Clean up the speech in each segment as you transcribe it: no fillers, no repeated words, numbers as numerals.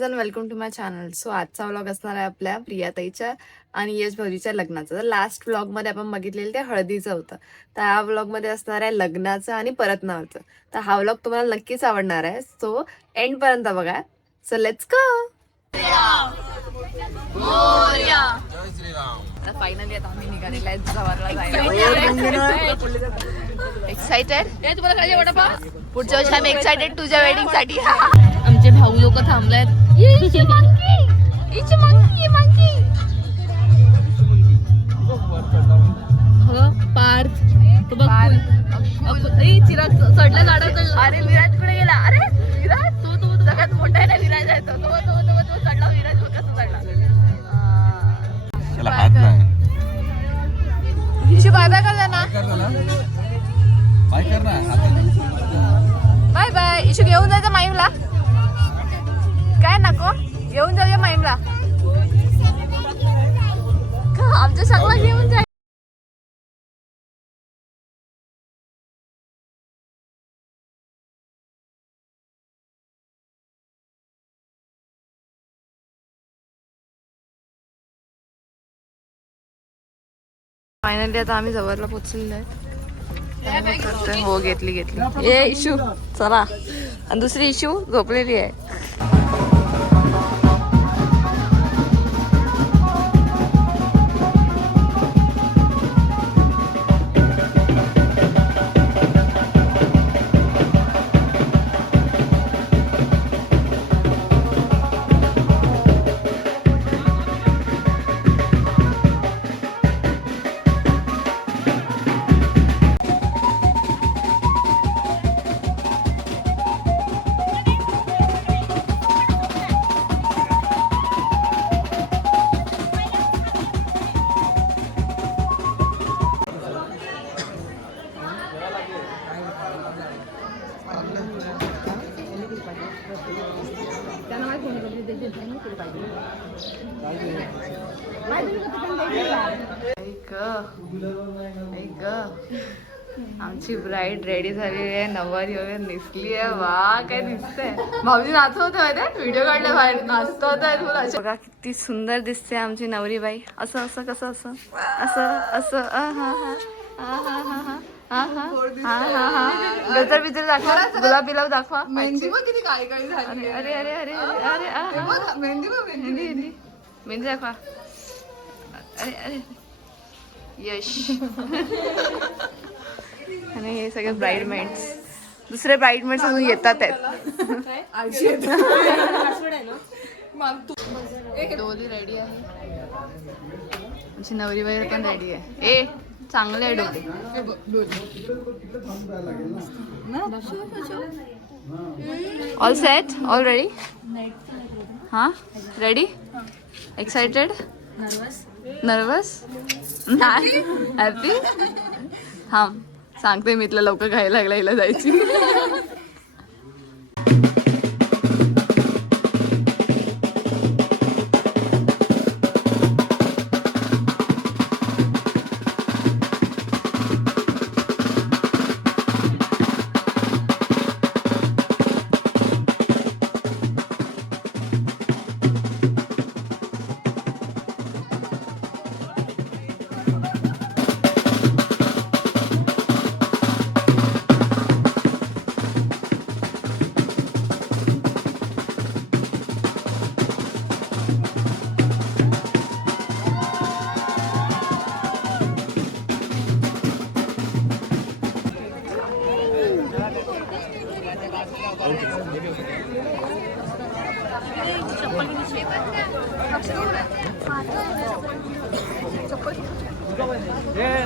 And welcome to my channel. So आजचा vlog असणार आहे आपल्या प्रियाताईच्या आणि यश भाऊजीच्या लग्नाचा. तर लास्ट व्लॉग मध्ये आपण बघितलेलं ते हळदीचं होतं, तर हा व्लॉग मध्ये असणार आहे लग्नाचं आणि परतनावाचं. तर हा व्लॉग तुम्हाला नक्कीच आवडणार आहे, सो एंड पर्यंत बघा. So let's go. फायनली आता आम्ही निघालेला आहे जवाहरला जायला. एक्साइटेड? पुढच्या वर्षी आम्ही एक्साइटेड तुझ्या वेडिंग साठी. आमचे भाऊ लोक थांबलेत. पार्थ चिराग चढला झाडा चढला. अरे विराज कुठे गेला? अरे विराज तो सगळ्यात मोठा आहे ना. विराज आहे तो चढला. विराज कसं चढला? हात नाही. बाय बाय कर ना. Bye bye. इशू घेऊन जायचं माईमला. काय नको घेऊन जाऊया माईमला. आमच्या सगळं घेऊन जाय. फायनली आता आम्ही जवळला पोहोचलेलो आहे. हो घेतली. ए इशू चला. आणि दुसरी इशू झोपलेली आहे. आमची ब्राईड रेडी झालेली आहे. नववारी वगैरे नेसली आहे. वा काय दिसतंय. भाऊजी नाचत होते माहिती आहे. व्हिडिओ काढले बाहेर नाचत होत. बघा किती सुंदर दिसते आमची नवरी बाई. असं कसं असं गजर बिजर दाखवा. गुलाब बिलाब दाखवा. मेहंदी किती काय झाली. अरे अरे अरे अरे मेहंदी दाखवा. अरे अरे यश. आणि हे सगळे ब्राईडमेट्स. दुसरे ब्राईडमेट्स अजून येतात आहेत. डोली रेडी आहे. आमची नवरी बाई पण रेडी आहे. ए चांगले आहे डोली. All set all ready. हां रेडी. एक्साइटेड. नर्वस नाही. हॅपी. हां सांगते मी तुला. लवकर घायला लागला हिला जायची.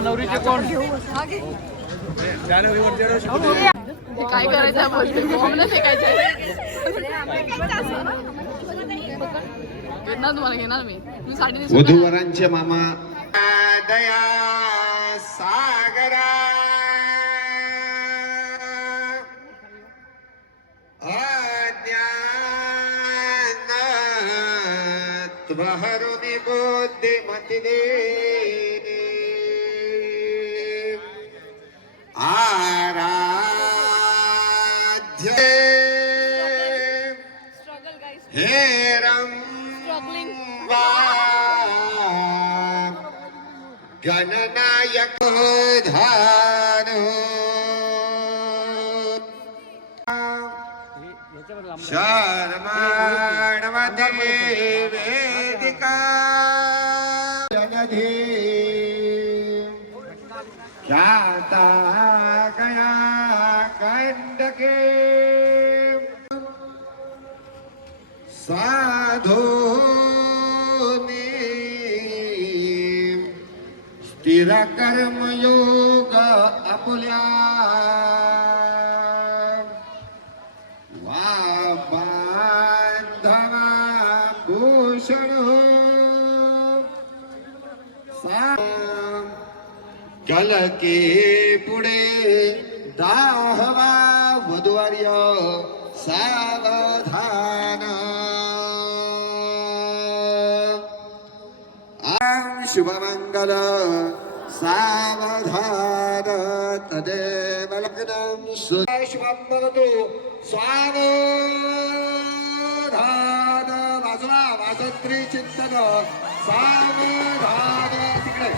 नवरीचे कोण काय करायचं बोलते. फेकायचं. घेणार तुम्हाला, घेणार मी साडी नेसून वधूवरांचे मामा दया सागरा अज्ञानत्वहरुनि बुद्धिमतिने आराध्य हेरं वा गणनायक धानो शर्माणवते वेदिका जनधी ख्याता गया कंडके साधोनी स्थिर कर्मयोग अपुल्या वा बांधवा भूषण कलके पुढे दाहवा वधुवर्य सावधान शुभमंगल सावधान तदेव लग्नं शुभं भवतु सावधान वाजवा वाजत्री चिंतन सावधान तिकडे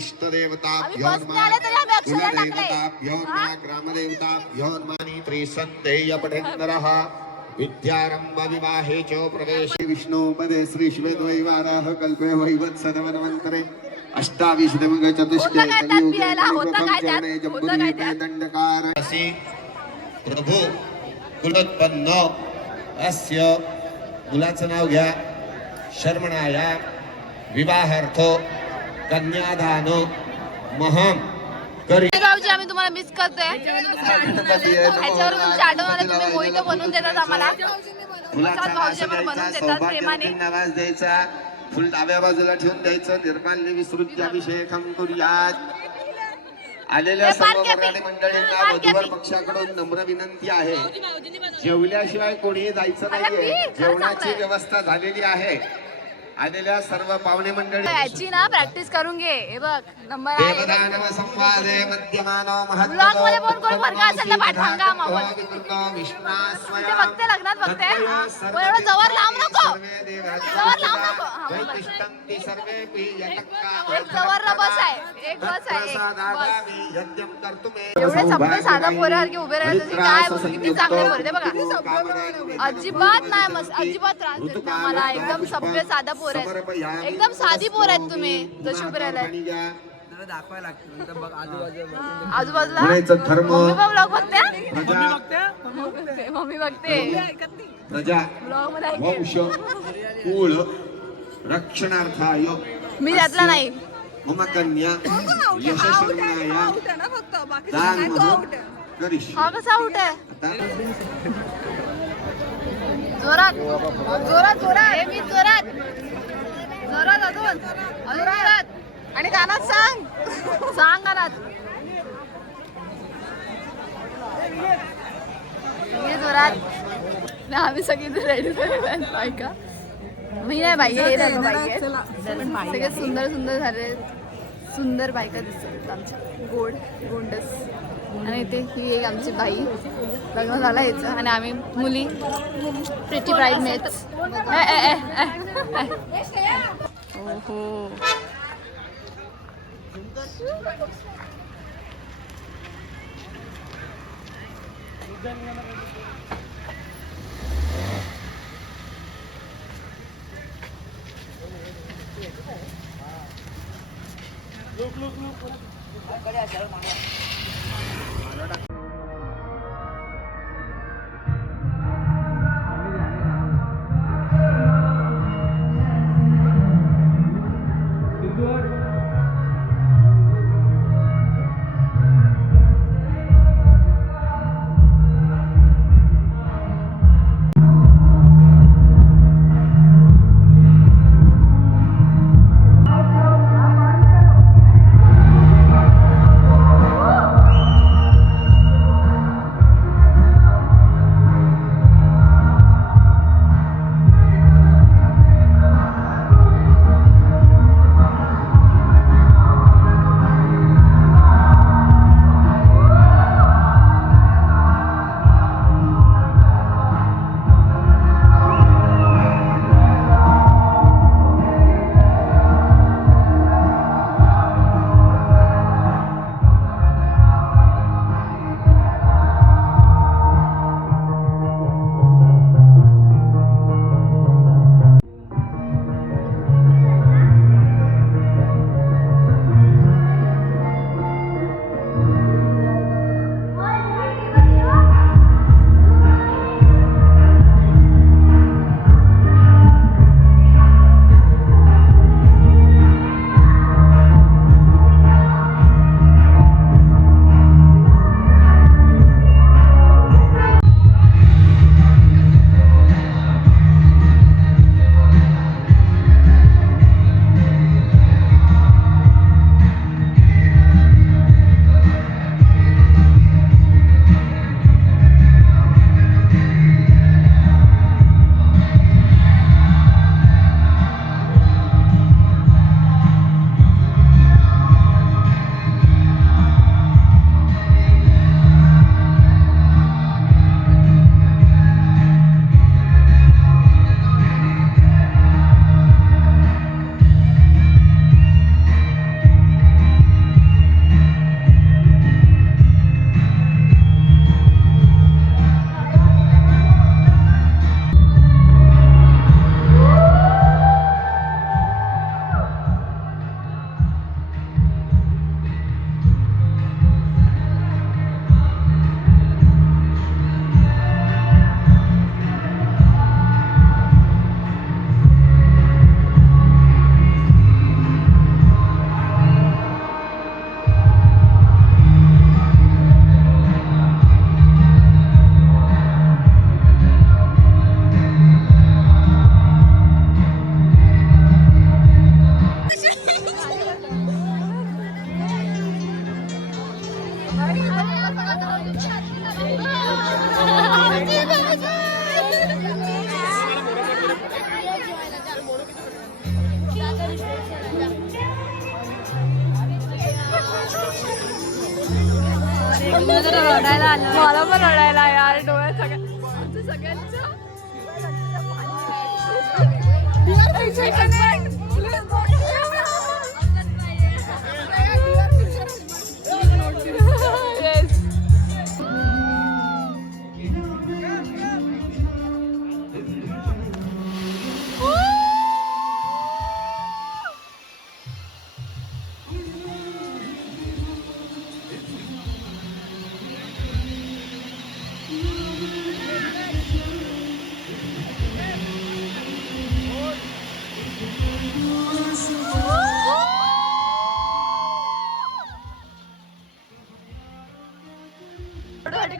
इष्टदेवताभ्यो नमः कुलदेवताभ्यो नमः ग्रामदेवताभ्यो नमः त्रिसन्देय पठेन्द्रः विद्यारंभ विवाहे च प्रवेशे विष्णुपदे श्री शिवेद्वैवारः कल्पे वैवत्सदवन्वन्तरे अष्टाविशदमग चतुष्टय कलियुगे दंडकार प्रभू कुलोत्पन्न अस्य मुलाचं नाव घ्या शर्मणाया विवाहार्थ कन्यादान महम करी गावची आम्ही तुम्हाला मिस करतोय ह्याच्यावर तुमच्या आठवण आले तुम्ही मोहित बनवून देतात आम्हाला मुलाचा बनवून देतात प्रेमाने आवाज द्यायचा फुल डाव्या बाजूला ठेवून द्यायचं. निर्माल्य विसृत्याभिषेकम करूयात. आलेल्या सर्व मराठी मंडळींना वधूवर पक्षाकडून नम्र विनंती आहे, जेवल्याशिवाय कोणीही जायचं नाहीये. जेवणाची व्यवस्था झालेली आहे. आलेल्या सर्व पाहुणे मंडळी याची ना प्रॅक्टिस करून घे. हे बघ नंबर आहे. देवदानव संवादे मध्यमानो ब्लॉग मध्ये कोण कोण फरक असेल तर पाठवा मावळ. विष्णास्वया ते बघते लग्नात बघते. पण एवढं जवळ लांब नको. जवळ लांब नको. हा, मग बस. तिष्ठन्ति सर्वेपि एक जवळ बस आहे. एक बस आहे. एक बस. यज्ञं कर्तुमे एवढे सगळे साधा पोऱ्यासारखे उभे राहायचे काय किती चांगले पोरे. ते बघा अजिबात नाही मस्त अजिबात त्रास देत नाही मला. एकदम सभ्य साधा पोर आहेत. एकदम साधी पोर आहेत तुम्ही जशी उभे राहिलाय. आजूबाजूला मम्मी पण ब्लॉग बघते. मम्मी बघते प्रजा ब्लॉग मध्ये ऐकते. वंश कुळ रक्षणार्थाय मी त्यातला नाही. मम कन्या यशस्विन्याया दानमहं करिष्ये. हा कसा आउट आहे. जोरात जोरात जोरात. हे मी जोरात जोरात अजून जोरात. आणि गाण्यात सांग गाण्यात. हे जोरात. आम्ही सगळी रेडी बायका. मी नाही बाई हे नाही बाई सगळे सुंदर सुंदर झाले. सुंदर बायका दिसतात आमच्या गोंडस. आणि इथे ही एक आमची बाई लग्न झालं यायचं. आणि आम्ही मुली प्रिटी ब्राईड मेट्स. ओहो मला पण रडायला यार डोळ्यात सगळ्यांचं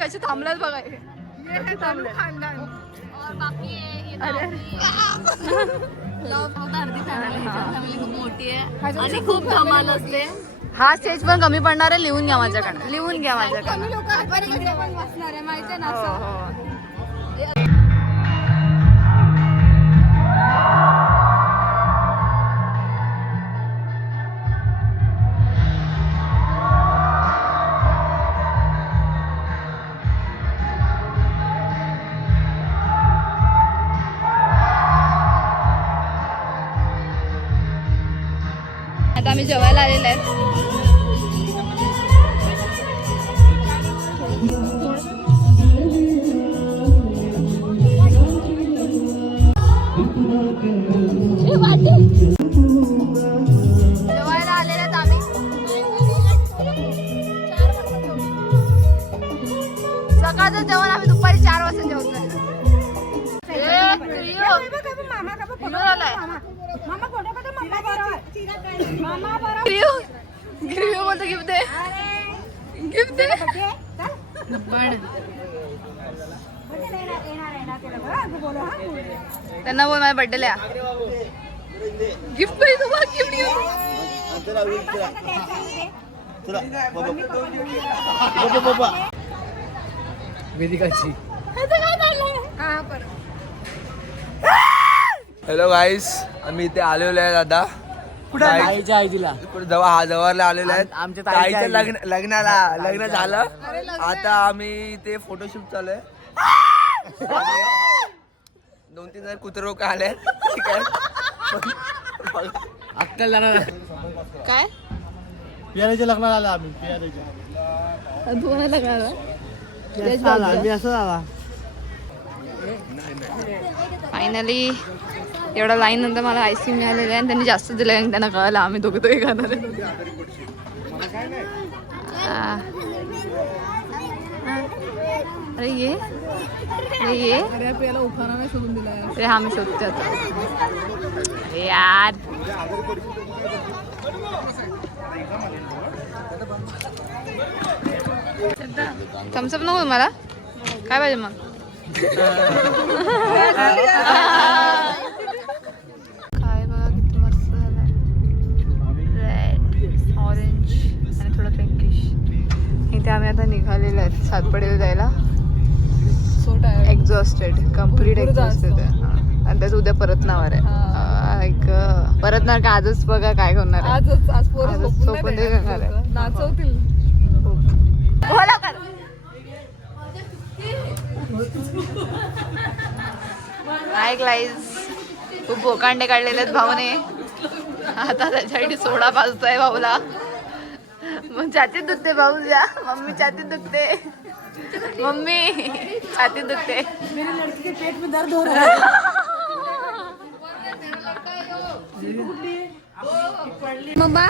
कसे थांबलात बघा खूप धमाल असते. हा स्टेज पण कमी पडणार आहे. लिहून घ्या माझ्याकडे, लिहून घ्या माझ्याकडे. आता आम्ही जेवायला आलेले आहेत. जेवायला आलेले आहेत आम्ही. सकाळचं जेवण आम्ही दुपारी 4 वाजता जेवतोय. बोलतो गिफ्ट दे, गिफ्ट दे. त्यांना बोल माझ्या बर्थडेला या. गिफ्ट पाहिजे तुम्हाला, गिफ्ट घेऊन. वेदिकाची. हॅलो गाईस, आम्ही इथे आलेलो आहे दादा. ताईच्या आई तिला जवळला आलेलो आहेत. आमच्या ताईच्या लग्न झालं. आता आम्ही इथे फोटोशूट चालू आहे. 2-3 जण कुत्रे लोक आले. ठीक आहे. अक्कल जाणार काय पियारेच्या लग्नाला आला आम्ही. फायनली एवढा लाईन नंतर मला आईस्क्रीम मिळालेलं आहे आणि त्यांनी जास्त दिलं आणि त्यांना कळलं आम्ही दोघे खाणार आहे. अरे ये अरे हा मी शोधते आता यार. थम्सअप नको मला, काय पाहिजे मग? काय बघा किती मस्त झालंय. रेड, ऑरेंज आणि थोडं पिंकिश. इथे आम्ही आता निघालेलो आहेत सातपडेला जायला. एक्झॉस्टेड, कम्प्लीट एक्झॉस्टेड आहे. आणि त्याच उद्या परतनावर आहे. एक परतणार का आजच बघा काय करणार आहे. आजच झोपून ते करणार आहे. नाचवतील. हाय गाईज, खूप भोकांडे काढलेले आहेत भाऊने. आता त्याच्यासाठी सोडा पाजतोय भाऊला. मग छातीत दुखते भाऊच्या. मम्मी छातीत दुखते, मम्मी छातीत दुखते. मेरी लड़की के पेट में दर्द हो रहा है. मम्मा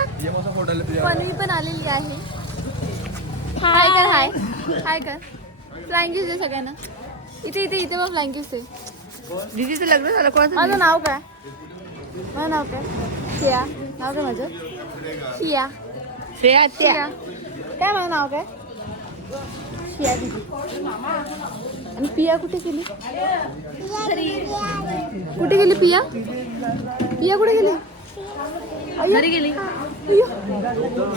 पनीर पण आलेली आहे. हाय कर, हाय हाय कर. फ्लाइंग किस दे सगळ्यांना. इथे इथे इथे मग फ्लाइंग किस दे. दीदीचं लग्न झालं. कोणाचं? माझं नाव काय? माझं नाव काय? शिया. नाव काय माझं? शिया. श्रेया. शिया काय माझं नाव काय? शिया दीदी. आणि पिया कुठे गेली? कुठे गेली पिया? पिया कुठे गेली? घरी गेली.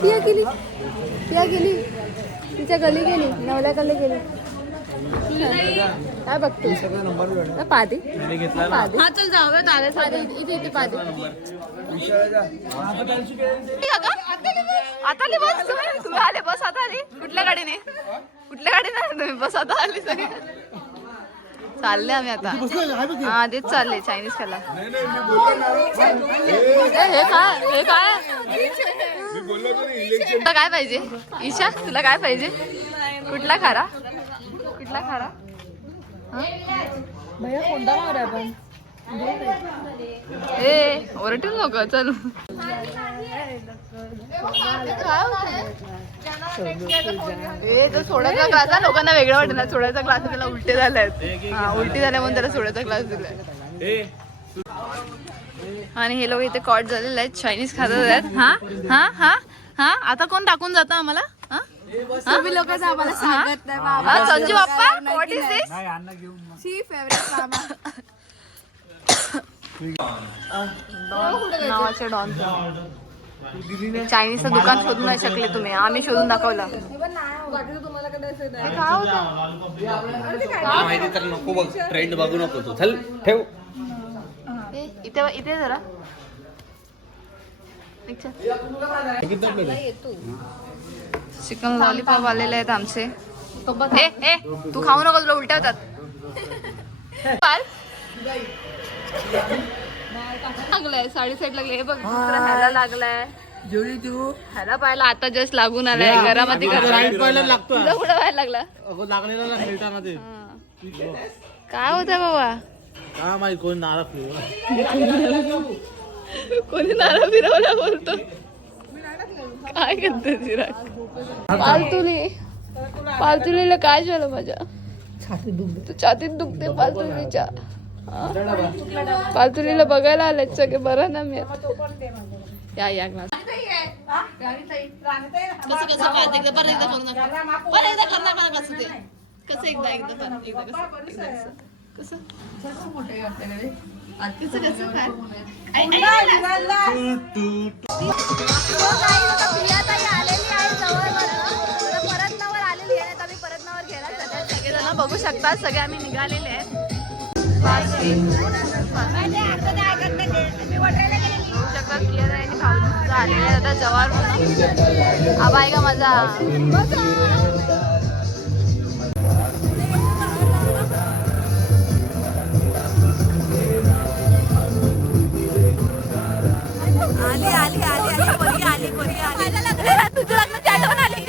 पिया गेली. पिया गेली. तिच्या गली गेली, नवल्याकडे गेली. काय बघते? पाहते. हा चल जाऊया. इथे इथे पाहते. आता गाडीने कुठल्या गाडीने आले तुम्ही? बस आता आली सगळी. चालले आम्ही आता. हा तेच चालले चायनीज खायला. हे काय हे काय तुला काय पाहिजे ईशा? तुला काय पाहिजे? कुठला खारा? कुठला खारा? भैया कोणता मार आपण ए ओरडू नको चल. ए तो सोड्याचा ग्लास आहे. लोकांना वेगळं वाटत ना सोड्याचा ग्लास त्याला उलटे झाल्यात. हा उलटी झाल्या म्हणून त्याला सोड्याचा ग्लास दिलाय. आणि हे लोक इथे कॉट झालेले आहेत चायनीज खात आहेत. हा हा हा हा आता कोण टाकून जातं आम्हाला? तुम्ही लोक आम्हाला सांगत नाही बाबा. हा Sanju Bappa what is this? She favourite मामा. नावाचे डॉन. चायनीजचं दुकान शोधू नाही शकले तुम्ही. आम्ही शोधून दाखवलं. हे काय होतं? माहिती तर नको बघ ट्रेंड बघू नको तू चल ठेव. इथे इथे जरा चिकन लॉलीपॉप आलेले आहेत आमचे. ए ए तू खाऊ नको तुला उलट्या होतात. लागलाय साडी सेट लागले. हे बघ दुसरा ह्याला लागलाय. जेवली तू? ह्याला पाहिला आता जस्ट लागून आलाय घरामध्ये. तुला कुठं व्हायला लागला? काय होतं बाबा? कोण नारा कोणी नारा फिरवला बोलतो. काय करते चिराग? पालतुलीला काय झालं माझ्या? तू छातीत दुखते पालतुलीच्या. पालतुलीला बघायला आलेत सगळे. बरं ना मी या या क्लास कसं कसं पाहते एकदा परत एकदा परत एकदा करणार मला कसं ते कसं एकदा एकदा कसं कसं कसं काय बघू शकता. सगळे आम्ही निघालेले आहेत. आलेले आता जवार आबा आहे का माझा? आली आली आली आली आली तुझं लग्नाची आठवण आली.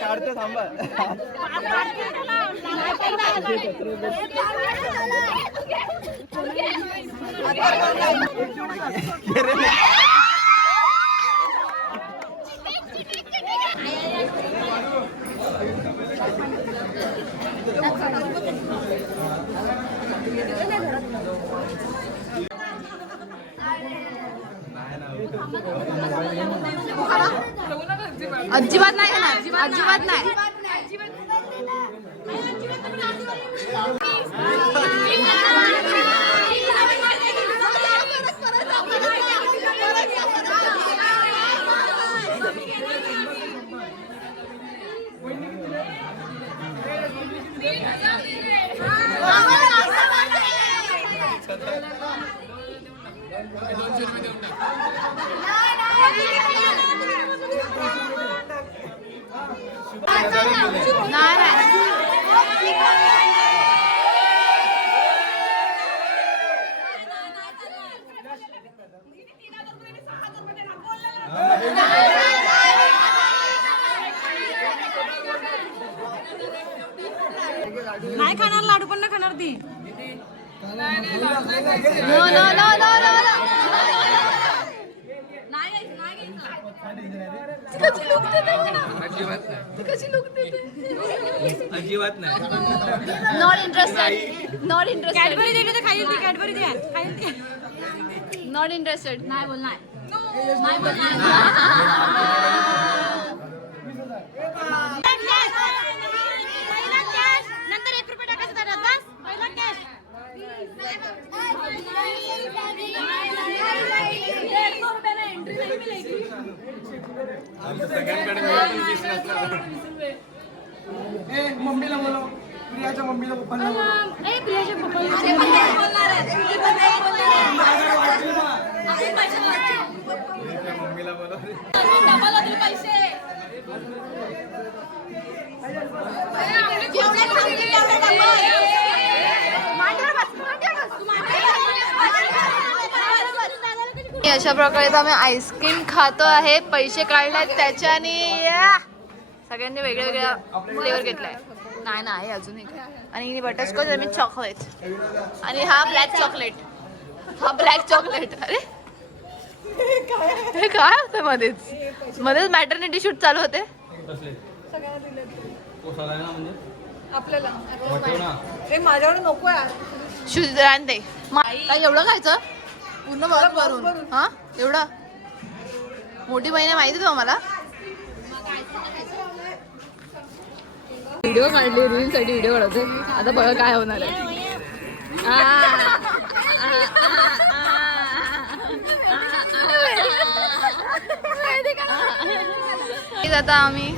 काढतो थांबा. अजिबात नाही ना, अजिबात नाही. नाही खाणार लाडू, पण नाही खाणार ती. No no no no no no. अजिबात नाही. Not interested, not interested. Cadbury दिली तर खाईल ती, कॅडबरी द्या, खाईल ती. Not interested. नाही बोलणार, नाही बोलणार. नंतर 1 रुपये टाकायचं त्याच्यात, बस. पहिला कॅश. मम्मीला बोलव, प्रियाच्या मम्मीला पप्पांना बोलव. प्रियाच्या पप्पाला मम्मीला बोलव. अशा प्रकारे आम्ही आईस्क्रीम खातो आहे. पैसे काढले त्याच्याने सगळ्यांनी वेगळ्या वेगळ्या फ्लेवर घेतलाय. नाही नाही अजून एक आणि बटरस्कॉच आणि चॉकलेट आणि हा ब्लॅक चॉकलेट. अरे हे काय होतं मध्येच मॅटर्निटी शूट चालू होते. माझ्याकडे नको यार. शुद्रान ते काय एवढं खायचं पूर्ण बरं भरून. हा एवढं मोठी बहीण माहिती तो मला. व्हिडिओ काढले रील साठी व्हिडिओ काढते. आता बघा काय होणार आहे. आता आम्ही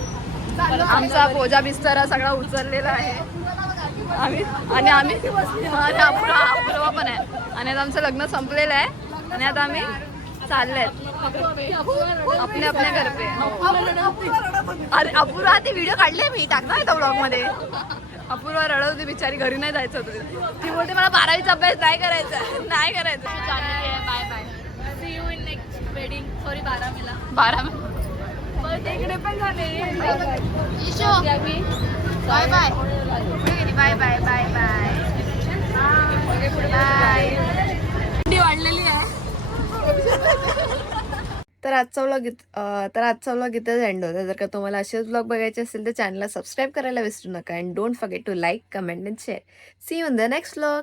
आमचा बोजा बिस्तारा सगळा उचललेला आहे आम्ही अपूर्वा पण आहे आणि आता आमचं लग्न संपलेलं आहे आणि आता आम्ही चाललेत आपल्या घर पे. अरे अपूर्वा ते व्हिडिओ काढले मी टाकणार आहे तो ब्लॉग मध्ये. अपूर्वा रडत होती बिचारी घरी नाही जायचं होतं. ती बोलते मला 12वीचा अभ्यास नाही करायचा. Bye bye see you in next wedding. Sorry 12 इकडे पण झाले. Bye bye bye bye bye bye थंडी वाढलेली आहे. तर आजचा व्लॉग इथंच एंड होता. जर का तुम्हाला असेच व्लॉग बघायचे असेल तर चॅनलला सबस्क्राईब करायला विसरू नका. And don't forget to like, comment and share. See you in the next vlog.